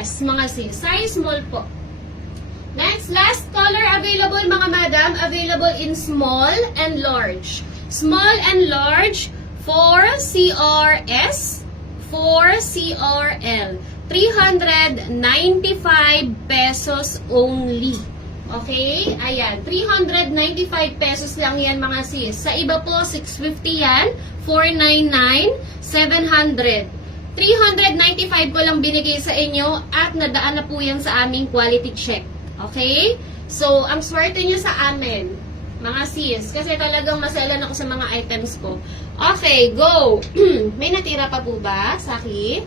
S, mga sis. Size small po. Next, last color available mga madam, available in small and large. Small and large for CRS, for CRL. 395 pesos only. Okay? Ayan. 395 pesos lang yan mga sis. Sa iba po, 650 yan. 499, 700. 395 ko lang binigay sa inyo at nadaan na po yan sa aming quality check. Okay? So, ang swerte nyo sa amin, mga sis, kasi talagang maselan ako sa mga items ko. Okay, go! May natira pa po ba, Saki?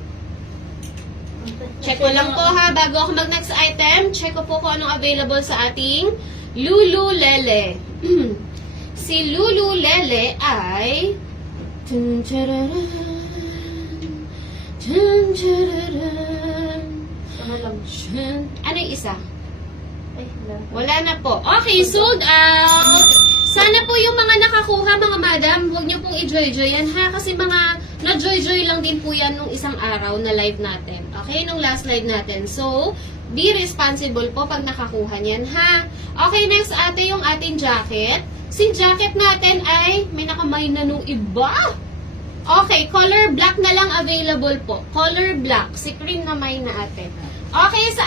Check ko lang po ha, bago ako mag-next item, check ko po kung anong available sa ating Lululele. Si Lululele ay... Ano yung isa? Wala na po. Okay, sold out! Sana po yung mga nakakuha, mga madam, huwag nyo pong i-joy-joy yan ha, kasi mga na-joy-joy lang din po yan nung isang araw na live natin. Okay, nung last live natin. So, be responsible po pag nakakuha niyan ha. Okay, next ate yung ating jacket. Si jacket natin ay may nakamay na nung iba. Okay, color black na lang available po. Color black. Si cream na may na ate. Okay, sa